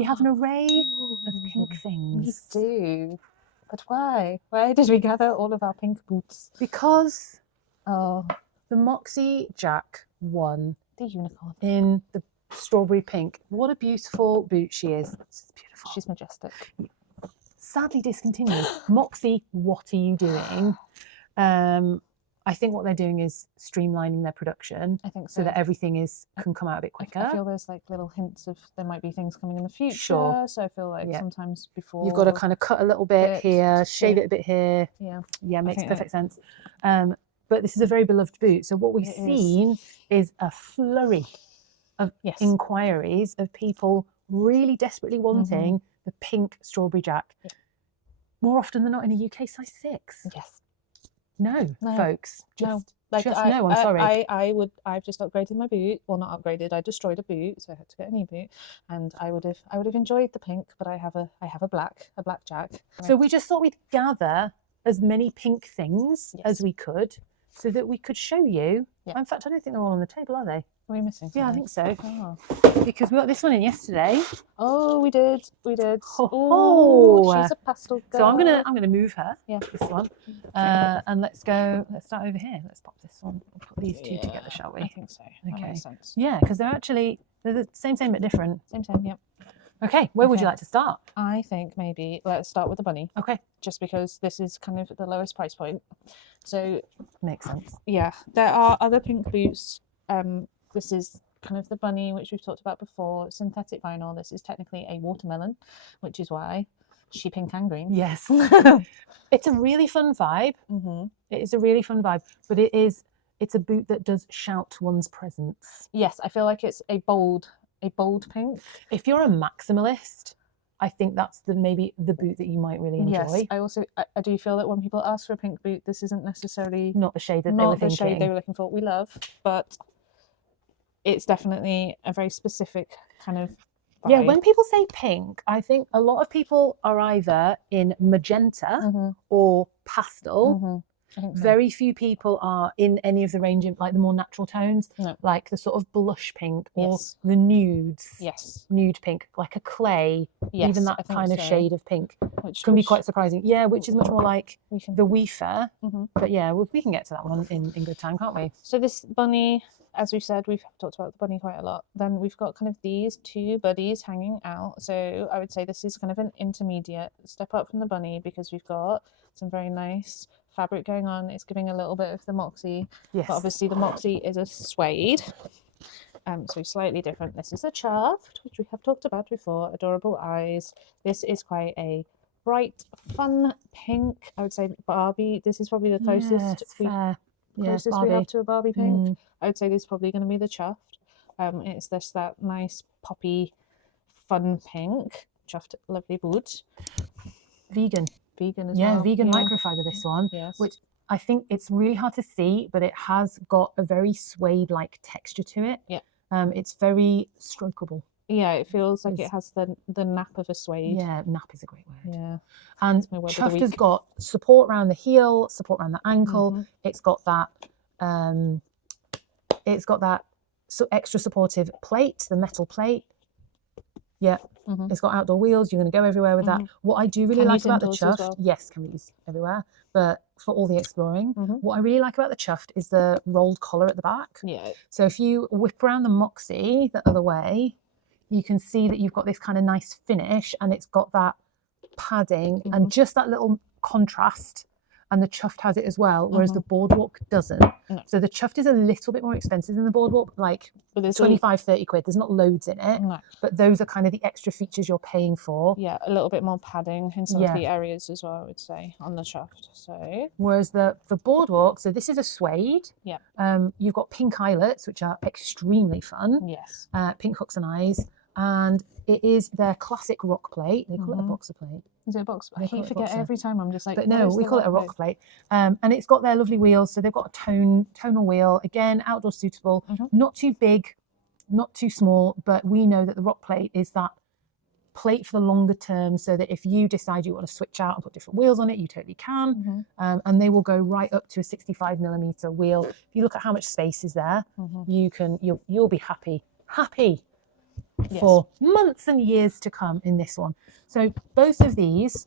We have an array of pink things. We do. But why? Why did we gather all of our pink boots? Because the Moxie Jack won The unicorn. in the strawberry pink. What a beautiful boot she is. She's beautiful. She's majestic. Sadly discontinued. Moxie, what are you doing? I think what they're doing is streamlining their production. I think so. So that everything can come out a bit quicker. I feel there's like little hints of there might be things coming in the future. Sure. So I feel like sometimes before you've got to kind of cut a little bit here, shave it a bit here. Yeah, makes perfect sense. But this is a very beloved boot. So what we've seen is a flurry of inquiries of people really desperately wanting the pink strawberry jack. More often than not in a UK size 6. Yes. No, folks. Just no, I'm sorry. I've just upgraded my boot. Well, not upgraded. I destroyed a boot, so I had to get a new boot. And I would have enjoyed the pink, but I have a black jack. So we just thought we'd gather as many pink things as we could, so that we could show you. In fact, I don't think they're all on the table, are they? Are we missing something? Yeah, I think so. Because we got this one in yesterday. Oh, we did. Oh, she's a pastel girl. So I'm gonna move her. Yeah, this one. And let's start over here. Let's pop this one. We'll put these two together, shall we? I think so. Okay. That makes sense. Yeah, because they're the same but different. Same. Yep. Okay, where would you like to start? I think maybe let's start with the bunny. Okay. Just because this is kind of the lowest price point. So makes sense. Yeah, there are other pink boots. This is kind of the bunny, which we've talked about before. Synthetic vinyl. This is technically a watermelon, which is why she pink and green. Yes. It's a really fun vibe. It is a really fun vibe, but it's a boot that does shout one's presence. Yes, I feel like it's a bold pink. If you're a maximalist, I think that's maybe the boot that you might really enjoy. Yes, I do feel that when people ask for a pink boot, this isn't necessarily not the shade that they were thinking. Not the shade they were looking for. We love, but it's definitely a very specific kind of vibe. Yeah, when people say pink, I think a lot of people are either in magenta or pastel. I think so. Very few people are in any of the range of like the more natural tones, like the sort of blush pink or the nudes. Yes. Nude pink, like a clay, even that kind of shade of pink, which can be quite surprising. Yeah, which is much more like the WIFA. But yeah, we can get to that one in good time, can't we? So this bunny, as we've said, we've talked about the bunny quite a lot. Then we've got kind of these two buddies hanging out. So I would say this is kind of an intermediate step up from the bunny, because we've got some very nice fabric going on. It's giving a little bit of the Moxie. Yes. But obviously the Moxie is a suede. So slightly different. This is a Chuffed, which we have talked about before. Adorable eyes. This is quite a bright, fun pink. I would say Barbie. This is probably the closest we have to a Barbie pink. I would say this is probably going to be the Chuffed. It's that nice poppy, fun pink. Chuffed, lovely boot. Vegan as well. Yeah, vegan microfiber, this one, which I think it's really hard to see, but it has got a very suede-like texture to it. Yeah. It's very strokeable. Yeah, it feels like it has the nap of a suede. Yeah, nap is a great word. Yeah. And Chuffed has got support around the heel, support around the ankle. It's got that extra supportive plate, the metal plate. Yeah. It's got outdoor wheels. You're going to go everywhere with that. What I do really like about the Chuffed, yes, can be used everywhere, but for all the exploring, what I really like about the Chuffed is the rolled collar at the back. Yeah. So if you whip around the Moxie the other way, you can see that you've got this kind of nice finish, and it's got that padding and just that little contrast. And the Chuffed has it as well, whereas the Boardwalk doesn't. No. So the Chuffed is a little bit more expensive than the Boardwalk, like 25, 30 quid. There's not loads in it, but those are kind of the extra features you're paying for. Yeah, a little bit more padding in some of the areas as well, I would say, on the Chuffed. So whereas the Boardwalk, so this is a suede. Yeah. You've got pink eyelets, which are extremely fun. Yes. Pink hooks and eyes. And it is their classic rock plate. They call it a boxer plate. Is it a box? I keep forgetting every time. I'm just like, but no, we call it a rock plate. And it's got their lovely wheels. So they've got a tonal wheel. Again, outdoor suitable. Not too big, not too small. But we know that the rock plate is that plate for the longer term, so that if you decide you want to switch out and put different wheels on it, you totally can. And they will go right up to a 65mm wheel. If you look at how much space is there, you'll be happy. for months and years to come in this one. So both of these,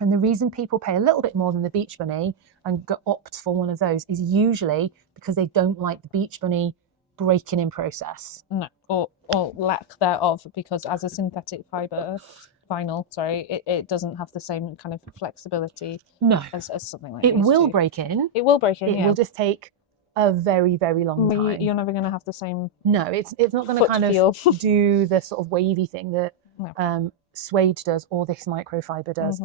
and the reason people pay a little bit more than the Beach Bunny and opt for one of those is usually because they don't like the Beach Bunny breaking in process. No, or lack thereof, because as a synthetic fiber vinyl, it doesn't have the same kind of flexibility as something like it will break in. It will break in. It will just take a very, very long time. You're never going to have the same. No, it's not going to kind of do the sort of wavy thing that Suede does or this microfiber does.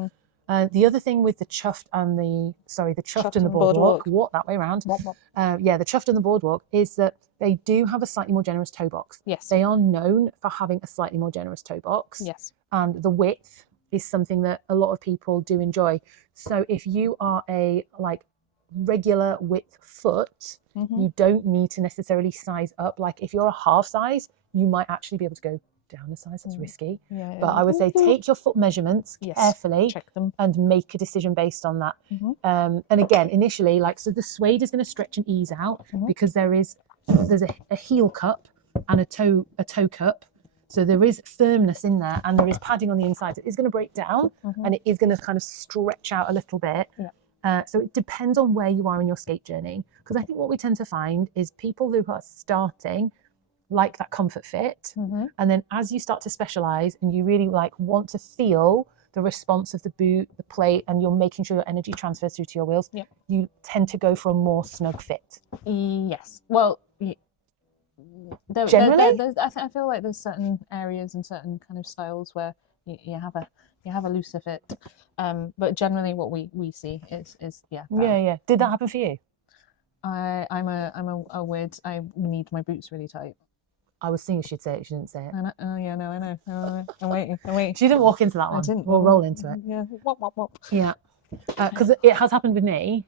The other thing with the Chuffed and the Chuffed and the Boardwalk, what that way around? The Chuffed and the Boardwalk is that they do have a slightly more generous toe box. Yes. They are known for having a slightly more generous toe box. Yes. And the width is something that a lot of people do enjoy. So if you are a regular width foot, you don't need to necessarily size up. Like if you're a half size, you might actually be able to go down a size. That's risky. But I would say take your foot measurements carefully, check them, and make a decision based on that. And again, initially, so the Suede is going to stretch and ease out because there's a heel cup and a toe cup. So there is firmness in there and there is padding on the inside. So it is going to break down and it is going to kind of stretch out a little bit. So it depends on where you are in your skate journey. Because I think what we tend to find is people who are starting like that comfort fit. And then as you start to specialize and you really want to feel the response of the boot, the plate, and you're making sure your energy transfers through to your wheels, you tend to go for a more snug fit. Yes. Well, generally, I feel like there's certain areas and certain kind of styles where you have a looser fit, but generally what we see is yeah. Did that happen for you? I'm a weird. I need my boots really tight. I was thinking she'd say it. She didn't say it. I know. I know. I'm waiting. She didn't walk into that one. I didn't. We'll roll into it. Yeah. Wop. Yeah. Because it has happened with me.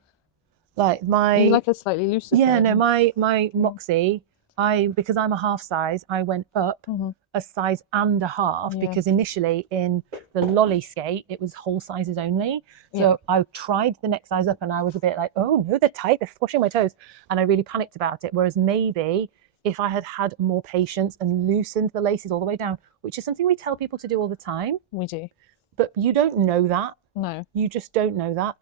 You like a slightly looser. Yeah. No. My Moxie. Because I'm a half size, I went up a size and a half because initially in the lolly skate, it was whole sizes only. So I tried the next size up and I was a bit like, oh no, they're tight, they're squashing my toes. And I really panicked about it. Whereas maybe if I had had more patience and loosened the laces all the way down, which is something we tell people to do all the time. We do. But you don't know that. No. You just don't know that.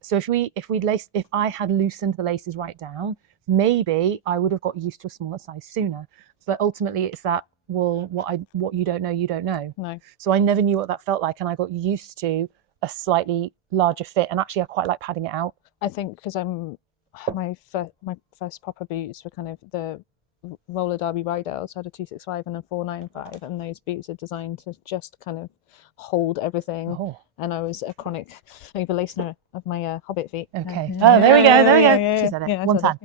So if I had loosened the laces right down, maybe I would have got used to a smaller size sooner. But ultimately it's that, well, what you don't know, you don't know. No. So I never knew what that felt like and I got used to a slightly larger fit, and actually I quite like padding it out. I think because my first proper boots were kind of the roller derby Rydell, so I had a 265 and a 495, and those boots are designed to just kind of hold everything. And I was a chronic overlacener of my Hobbit feet. Okay. There we go. She said it. Yeah, One time.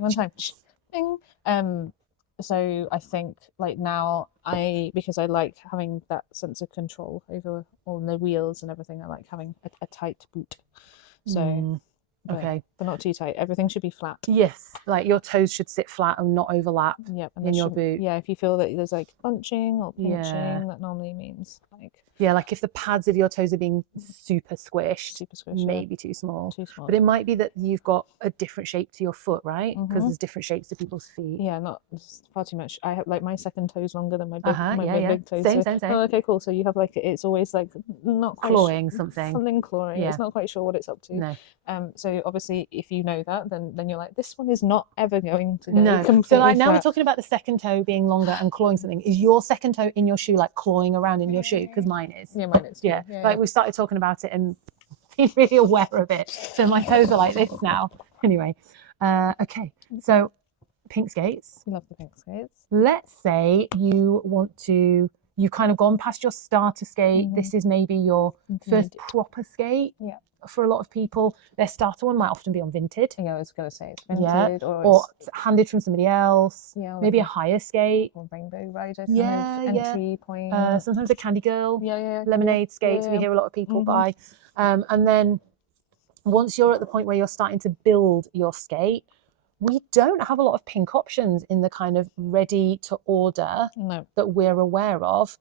Bing. So I think now because I like having that sense of control over all the wheels and everything, I like having a tight boot. So okay, but not too tight. Everything should be flat. Yes, your toes should sit flat and not overlap. Yep, in your boot. Yeah, if you feel that there's bunching or pinching, that normally means if the pads of your toes are being super squished, maybe too small. But it might be that you've got a different shape to your foot, right? Because there's different shapes to people's feet. Yeah, not far too much. I have my second toe's longer than my big, big toe. Same. Oh, okay, cool. So you have it's always not quite clawing something. Something clawing. Yeah. It's not quite sure what it's up to. No. So obviously, if you know that, then you're like, this one is not ever going to go completely so now we're talking about the second toe being longer and clawing something. Is your second toe in your shoe clawing around in your shoe? Because mine is. Yeah, mine is. Yeah. We started talking about it and being really aware of it. So my toes are like this now. Anyway, okay. So pink skates. We love the pink skates. Let's say you've kind of gone past your starter skate. This is maybe your first proper skate. Yeah. For a lot of people, their starter one might often be on vintage. Yeah, I was going to say it's vintage, or handed from somebody else. Yeah, maybe a higher skate, or rainbow rider kind of entry point. Sometimes a candy girl. Yeah. Lemonade skates. We hear a lot of people buy. And then once you're at the point where you're starting to build your skate, we don't have a lot of pink options in the kind of ready to order that we're aware of,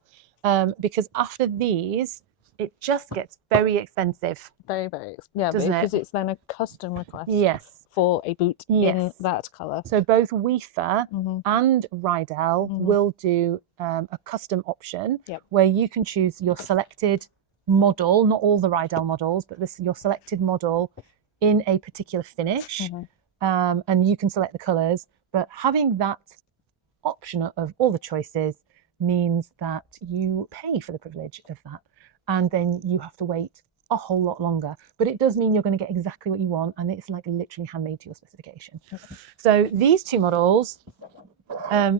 because after these, it just gets very expensive. Very, very, yeah, doesn't because it? it's then a custom request Yes. for a boot in Yes. that colour. So both WIFA Mhm. and Rydell Mhm. will do a custom option Yep. where you can choose your selected model, not all the Rydell models, but your selected model in a particular finish. Mhm. And you can select the colours. But having that option of all the choices means that you pay for the privilege of that. And then you have to wait a whole lot longer. But it does mean you're going to get exactly what you want, and it's like literally handmade to your specification. Okay. So these two models,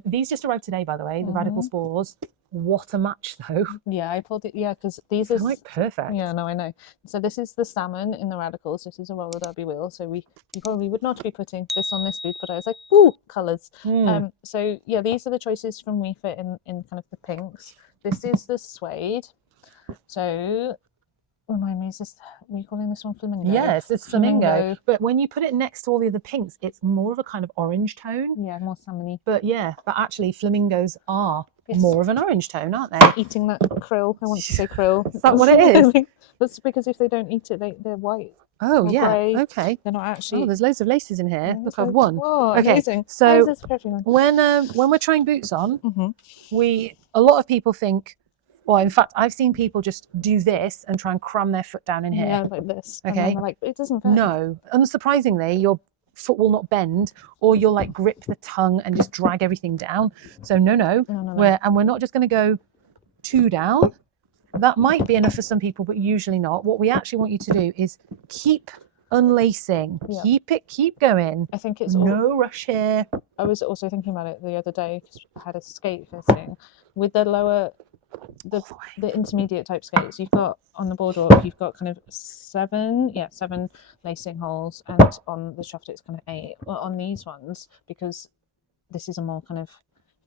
these just arrived today, by the way, the Radical Mhm. Spores. What a match, though. Yeah, I pulled it. Yeah, because these They're are like perfect. Yeah, no, I know. So this is the salmon in the Radicals. This is a roller derby wheel. So we probably would not be putting this on this boot, but I was like, ooh, colours. So yeah, these are the choices from WIFA in kind of the pinks. This is the suede. So remind me, are you calling this one Flamingo? Yes, it's Flamingo. But when you put it next to all the other pinks, it's more of a kind of orange tone. Yeah, more salmony. But yeah, but actually Flamingos are Yes. more of an orange tone, aren't they? Eating that krill. I want to say krill. Is that what it is? That's because if they don't eat it, they're white. Oh, yeah. Grey. Okay. They're not actually. Oh, there's loads of laces in here. Yeah, Look, I've won. Whoa, Okay, amazing. so Laces for everyone. when we're trying boots on, Mhm. a lot of people think, well, in fact, I've seen people just do this and try and cram their foot down in here. Yeah, like this. Okay. And then like, it doesn't fit. No, unsurprisingly, your foot will not bend, or you'll like grip the tongue and just drag everything down. So no. We're not just going to go two down. That might be enough for some people, but usually not. What we actually want you to do is keep unlacing, keep going. I think it's no rush here. I was also thinking about it the other day because I had a skate fitting with the lower, the intermediate type skates. You've got on the Boardwalk, you've got kind of seven lacing holes, and on the Chuffed it's kind of 8. Well, on these ones, because this is a more kind of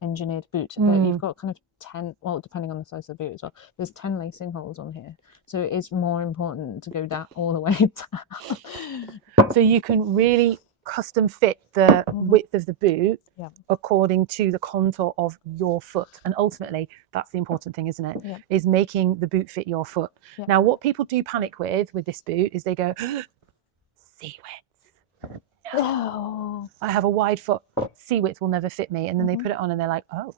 engineered boot, that you've got kind of 10, well, depending on the size of the boot as well, there's 10 lacing holes on here, so it is more important to go down all the way down, so you can really custom fit the width of the boot according to the contour of your foot, and ultimately that's the important thing, isn't it? Is making the boot fit your foot. Now what people do panic with this boot is they go, sea width. No, I have a wide foot, sea width will never fit me. And then they put it on and they're like, oh,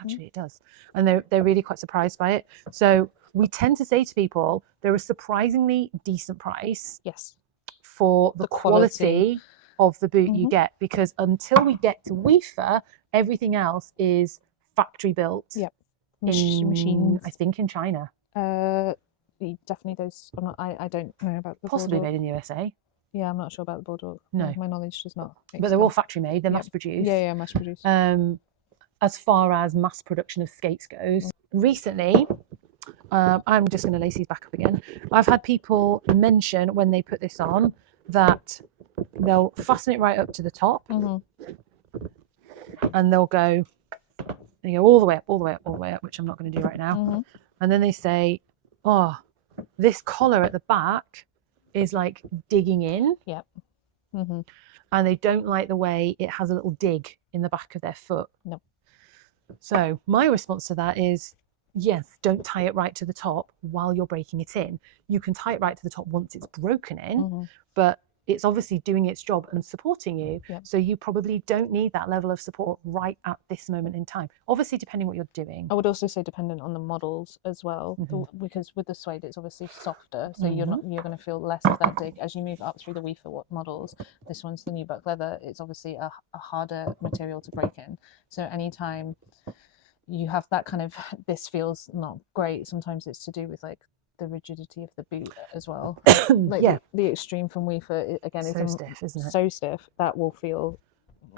actually it does. And they're really quite surprised by it. So we tend to say to people, they're a surprisingly decent price for the quality of the boot you get, because until we get to WIFA, everything else is factory built. Machines. I think in China. Definitely those. I don't know about the possibly Boardwalk. made in the USA. Yeah, I'm not sure about the Boardwalk. No, my knowledge does not. But they're all factory made. They're mass produced. Yeah, mass produced. As far as mass production of skates goes, recently, I'm just going to lace these back up again. I've had people mention when they put this on that they'll fasten it right up to the top, and they'll go all the way up, which I'm not going to do right now. And then they say, oh, this collar at the back is like digging in. And they don't like the way it has a little dig in the back of their foot. So my response to that is, yes, don't tie it right to the top while you're breaking it in. You can tie it right to the top once it's broken in, but it's obviously doing its job and supporting you. So you probably don't need that level of support right at this moment in time. Obviously, depending what you're doing. I would also say dependent on the models as well, because with the Suede, it's obviously softer. So you're going to feel less of that dig as you move up through the WIFA models. This one's the nubuck leather. It's obviously a harder material to break in. So anytime you have that kind of, this feels not great, sometimes it's to do with like the rigidity of the boot as well. Like the extreme from WIFA again so is stiff, isn't it? So stiff that will feel.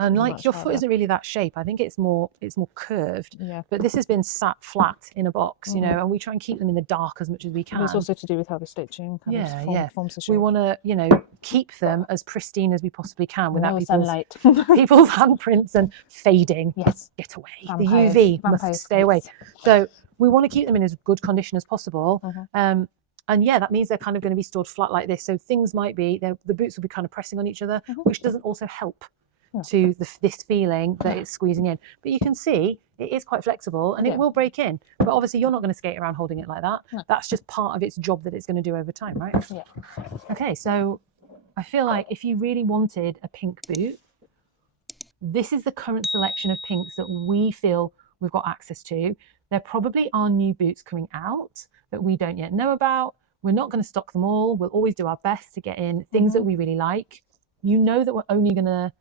And like your foot isn't really that shape. I think it's more curved. But this has been sat flat in a box, you know, and we try and keep them in the dark as much as we can. And it's also to do with how the stitching kind of forms the shape. We want to, you know, keep them as pristine as we possibly can without sunlight. people's handprints and fading. Get away. Vampires, the UV must stay away. So we want to keep them in as good condition as possible. And yeah, that means they're kind of going to be stored flat like this. So things might be, the boots will be kind of pressing on each other, which doesn't also help to this feeling that it's squeezing in. But you can see it is quite flexible and Yeah. it will break in. But obviously you're not going to skate around holding it like that. No. That's just part of its job that it's going to do over time, right? Yeah. Okay, so I feel like if you really wanted a pink boot, this is the current selection of pinks that we feel we've got access to. There probably are new boots coming out that we don't yet know about. We're not going to stock them all. We'll always do our best to get in things that we really like. You know that we're only going to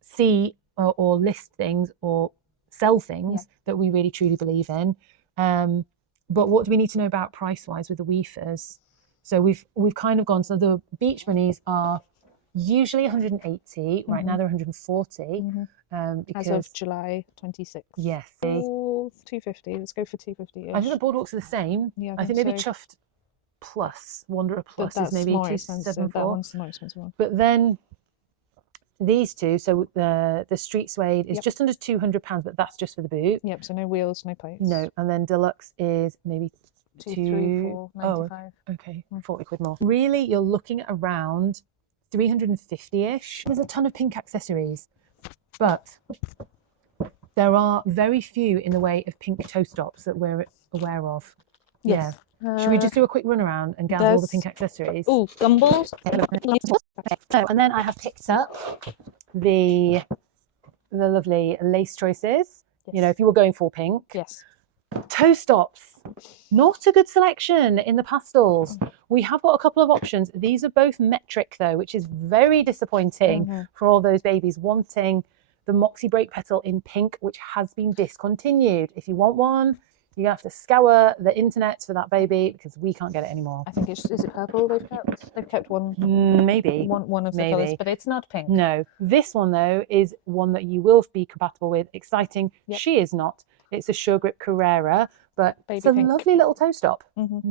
see or list things or sell things that we really truly believe in. But what do we need to know about price-wise with the WIFAs? So we've kind of gone, so the beach bunnies are usually 180. Right now they're 140. As of July 26th. Yes. 250. Let's go for 250. I think the Boardwalks are the same. Yeah, I think maybe Chuffed Plus, Wanderer Plus is maybe 274. That one's the more expensive one. But then these two, so the Street Suede is just under £200, but that's just for the boot. Yep, so no wheels, no plates. No, and then Deluxe is maybe 2, 3, 4, 95. Okay, 40 quid more. Really, you're looking at around 350-ish. There's a ton of pink accessories, but there are very few in the way of pink toe stops that we're aware of. Yes. Yeah. Should we just do a quick run around and gather all the pink accessories? Oh, gumballs. So, and then I have picked up the lovely lace choices. Yes. You know, if you were going full pink. Yes. Toe stops, not a good selection in the pastels. We have got a couple of options. These are both metric though, which is very disappointing for all those babies wanting the Moxie brake petal in pink, which has been discontinued. If you want one, you're gonna have to scour the internet for that baby because we can't get it anymore. I think is it purple they've kept? They've kept one. Maybe. One of the colours, but it's not pink. No. This one though is one that you will be compatible with. Exciting. Yep. She is not. It's a Sure Grip Carrera, but Baby it's a pink. lovely little toe stop.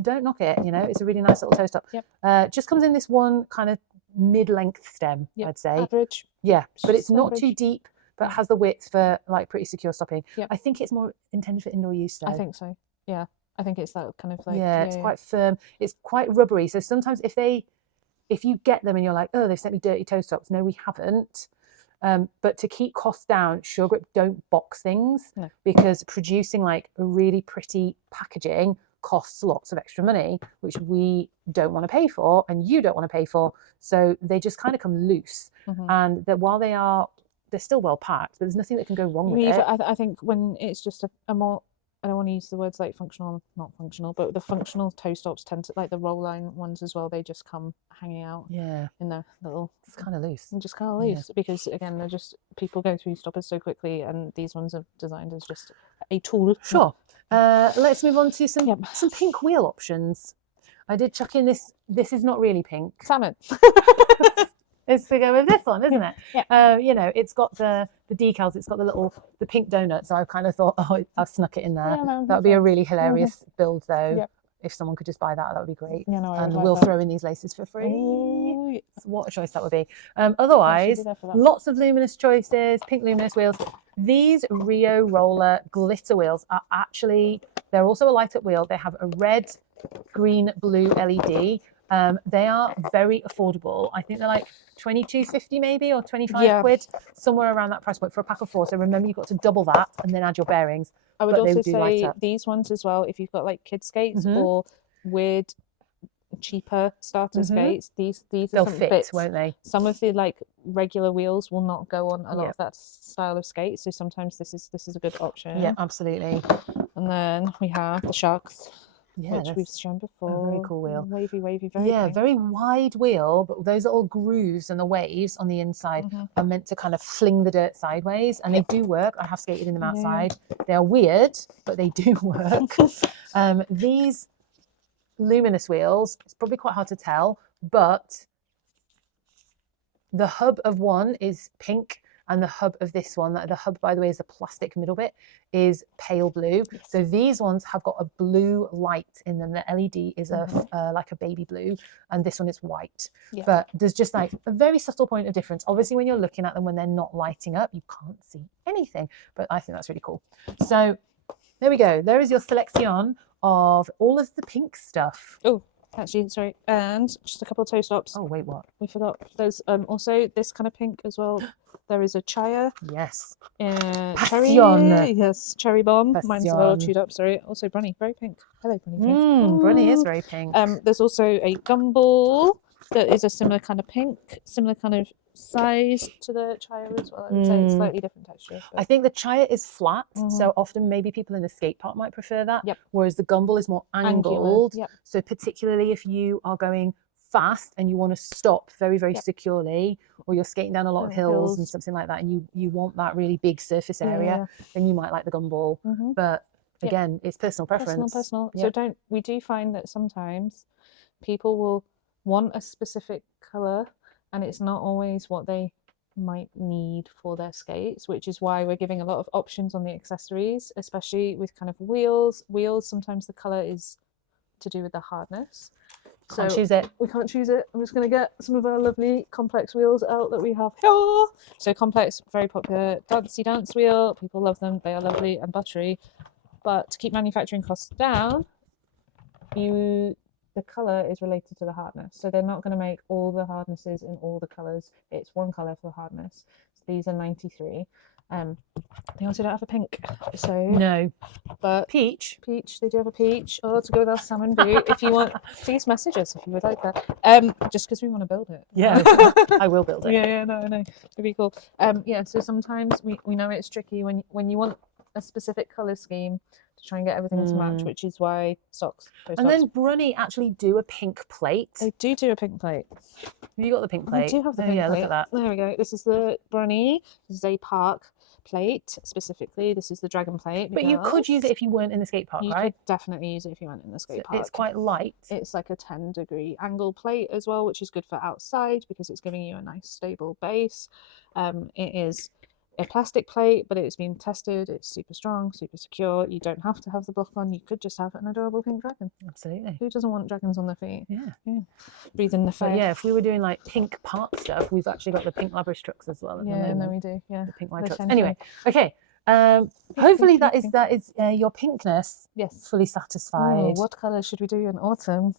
Don't knock it, you know, it's a really nice little toe stop. Yep. Just comes in this one kind of mid-length stem, I'd say. Average. Yeah, but it's not average. too deep, but has the width for like pretty secure stopping. Yep. I think it's more intended for indoor use though. I think so. Yeah. I think it's that kind of like it's quite firm. It's quite rubbery. So sometimes if you get them and you're like, oh, they've sent me dirty toe stops. No, we haven't. But to keep costs down, Sure Grip don't box things because producing like a really pretty packaging costs lots of extra money, which we don't want to pay for and you don't want to pay for. So they just kind of come loose. And that while they're still well packed, but there's nothing that can go wrong with it. I think when it's just a more, I don't want to use the words like functional, not functional, but the functional toe stops tend to, like the roll line ones as well, they just come hanging out in the little, it's kind of loose. Just kind of loose because again, they're just, people go through stoppers so quickly and these ones are designed as just a tool. Sure. Let's move on to some pink wheel options. I did chuck in this is not really pink. Salmon. It's to go with this one, isn't it? Yeah. You know, it's got the decals, it's got the pink donut. So I kind of thought, oh, I've snuck it in there. That would be a really hilarious build though. Yep. If someone could just buy that, that would be great. Yeah, no, and like we'll that. throw in these laces for free. Ooh, yes. What a choice that would be. Otherwise, lots of luminous choices, pink luminous wheels. These Rio Roller glitter wheels are actually, they're also a light up wheel. They have a red, green, blue LED. They are very affordable. I think they're like £22.50 maybe, or 25 quid, somewhere around that price point for a pack of 4. So remember, you've got to double that and then add your bearings. I would also say these ones as well, if you've got like kid skates or weird cheaper starter skates, these they'll are some fit, bits. won't they? Some of the like regular wheels will not go on a lot of that style of skate, so sometimes this is a good option. Yeah, absolutely. And then we have the Sharks, which we've shown before. A very cool wheel. Wavy, very very wide wheel, but those little grooves and the waves on the inside are meant to kind of fling the dirt sideways, and they do work. I have skated in them outside. They are weird, but they do work. These luminous wheels, it's probably quite hard to tell, but the hub of one is pink and the hub of this one, the hub, by the way, is the plastic middle bit, is pale blue. So these ones have got a blue light in them. The LED is like a baby blue, and this one is white. But there's just like a very subtle point of difference. Obviously, when you're looking at them, when they're not lighting up, you can't see anything, but I think that's really cool. So there we go. There is your selection of all of the pink stuff. Oh, actually, sorry. And just a couple of toe stops. Oh, wait, what? We forgot. There's also this kind of pink as well. There is a chaya, Yes. cherry, Passion. yes, cherry bomb. Mine's a little Passion. chewed up. Sorry. Also, Brunny, very pink. Hello, Brunny Pink. Brunny is very pink. There's also a gumball that is a similar kind of pink, similar kind of size to the chaya as well. I would say it's slightly different texture. I think the chaya is flat, so often maybe people in the skate park might prefer that. Yep. Whereas the gumball is more angled. Yep. So particularly if you are going fast and you want to stop very, very securely, or you're skating down a lot of hills and something like that, and you want that really big surface area, then you might like the gumball. But again, it's personal preference. Personal. So we do find that sometimes people will want a specific color, and it's not always what they might need for their skates, which is why we're giving a lot of options on the accessories, especially with kind of wheels. Sometimes the color is to do with the hardness. Can't choose it. We can't choose it. I'm just going to get some of our lovely complex wheels out that we have here. So complex, very popular dancey dance wheel. People love them. They are lovely and buttery. But to keep manufacturing costs down, the colour is related to the hardness. So they're not going to make all the hardnesses in all the colours. It's one colour for hardness. So these are 93. They also don't have a pink. So no. But peach, they do have a peach. Or to go with our salmon blue. If you want, please message us if you would like that. Just because we want to build it. Yeah, I will build it. Yeah, no, it'd be cool. Yeah, so sometimes we know it's tricky when you want a specific colour scheme to try and get everything to match, which is why socks. Then Brunny actually do a pink plate. They do a pink plate. Have you got the pink plate? I do have the pink plate. Look at that. There we go. This is the Brunny. This is a park plate specifically. This is the dragon plate. But you could use it if you weren't in the skate park, right? You could definitely use it if you weren't in the skate park. It's quite light. It's like a 10-degree angle plate as well, which is good for outside because it's giving you a nice stable base. It is a plastic plate, but it's been tested. It's super strong, super secure. You don't have to have the block on. You could just have an adorable pink dragon. Absolutely. Who doesn't want dragons on their feet? Yeah. Breathe in the fire. So yeah, if we were doing like pink park stuff, we've actually got the pink Labrish trucks as well. Yeah, no, we do. Yeah, the pink white trucks. Anyway, okay. Hopefully that is your pinkness. Yes. Fully satisfied. What colour should we do in autumn?